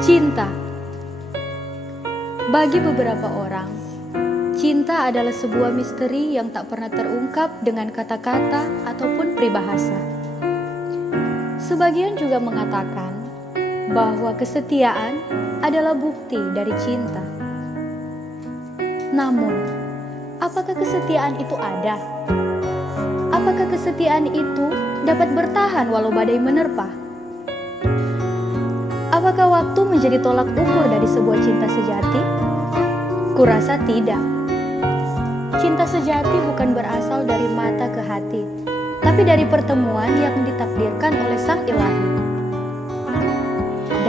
Cinta. Bagi beberapa orang, cinta adalah sebuah misteri yang tak pernah terungkap dengan kata-kata ataupun peribahasa. Sebagian juga mengatakan bahwa kesetiaan adalah bukti dari cinta. Namun, apakah kesetiaan itu ada? Apakah kesetiaan itu dapat bertahan walau badai menerpa? Apakah waktu menjadi tolak ukur dari sebuah cinta sejati? Kurasa tidak. Cinta sejati bukan berasal dari mata ke hati, tapi dari pertemuan yang ditakdirkan oleh Sang Ilahi.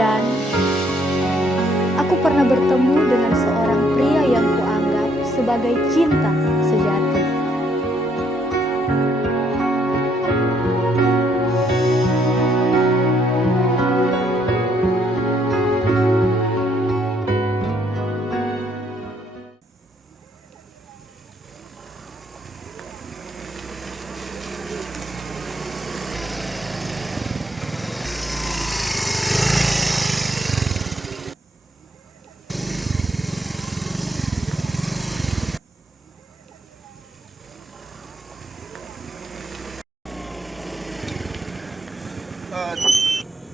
Dan aku pernah bertemu dengan seorang pria yang kuanggap sebagai cinta sejati.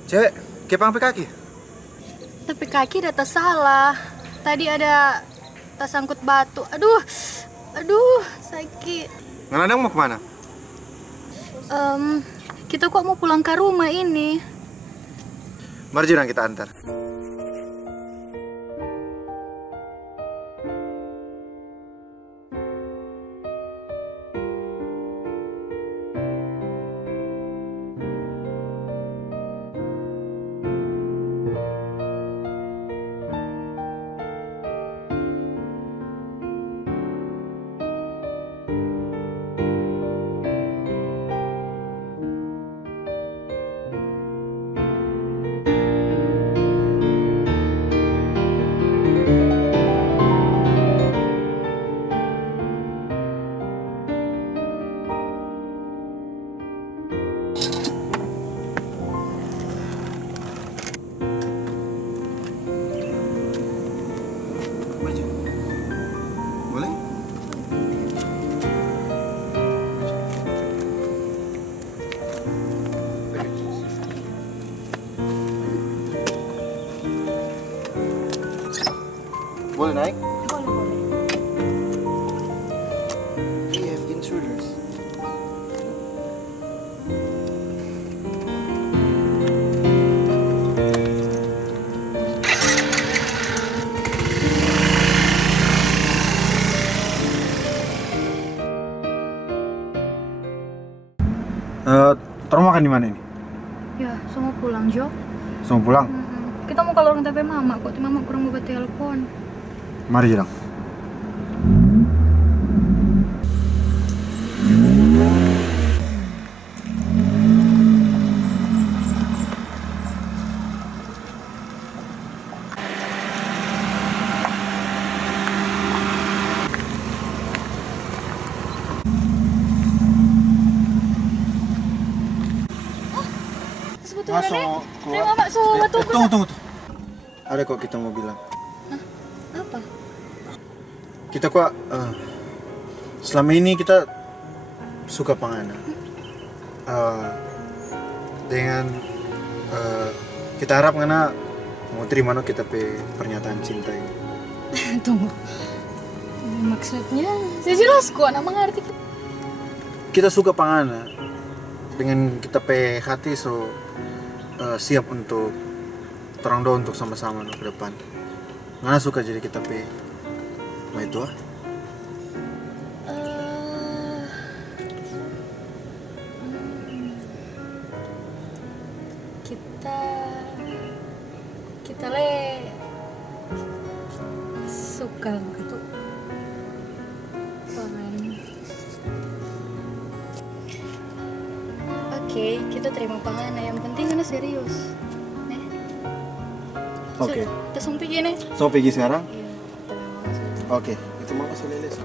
Cewek, kepang sampai kaki? Tapi kaki udah tersalah. Tadi ada tersangkut batu. Aduh, sakit. Nganadang mau kemana? Kita kok mau pulang ke rumah ini? Mari Jurang kita antar. Maju. Boleh? Boleh naik? Boleh. We have intruders. Terus makan di mana ini? Ya, semua pulang, Jo. Semua pulang? Kita mau ke lorong TP Mama, kok Mama kurang buka telepon. Mari Jurang. Sebetulnya nih, keluar. Mama tunggu. Tunggu. Ada kok kita mau bilang. Apa? Kita kok selama ini kita suka pangana. Dengan kita harap karena mau terima no kita pe pernyataan cinta ini. Tunggu. Maksudnya, saya jelas kok, anak mengerti. Kita suka pangana dengan kita pe hati siap untuk terang doa untuk sama-sama no, ke depan. Ngana suka jadi kita pe mau itu kita le suka gitu. Oke, kita terima pangana. Yang penting ini serius. Nih. Oke. Kita sumpah gini. So pergi sekarang? Iya. Oke, itu mau kasih lilis.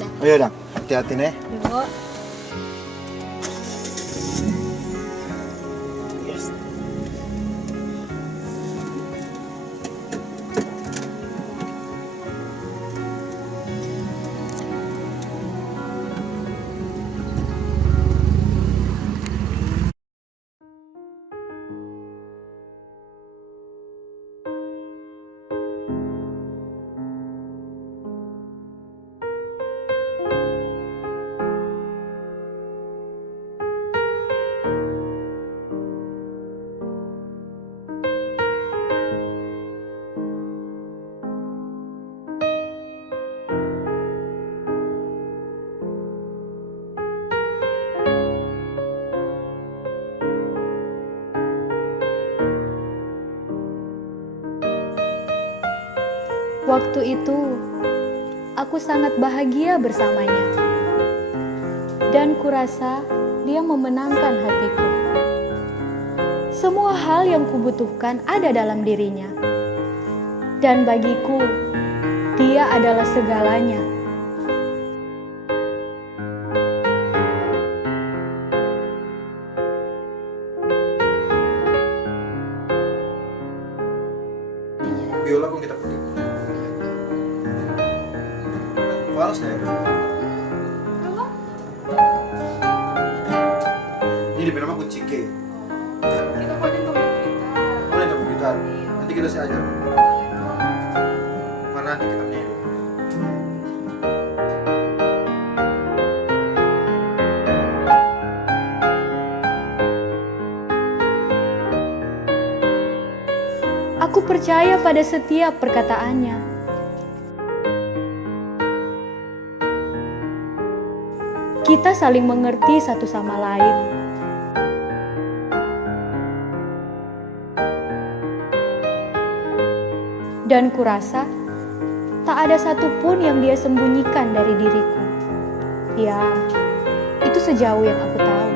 Dah. Oh iya, hati-hati nih. Yuk. Yes. Waktu itu, aku sangat bahagia bersamanya. Dan kurasa dia memenangkan hatiku. Semua hal yang kubutuhkan ada dalam dirinya. Dan bagiku, dia adalah segalanya. Biola kok kita pergi. Fals ya? Ini di nama kunci K. Kita paling ngomong kita. Oh, yang gitar. Nanti kita sih ajar. Mana nanti kita menyanyi. Aku percaya pada setiap perkataannya. Kita saling mengerti satu sama lain. Dan kurasa tak ada satupun yang dia sembunyikan dari diriku. Ya, itu sejauh yang aku tahu.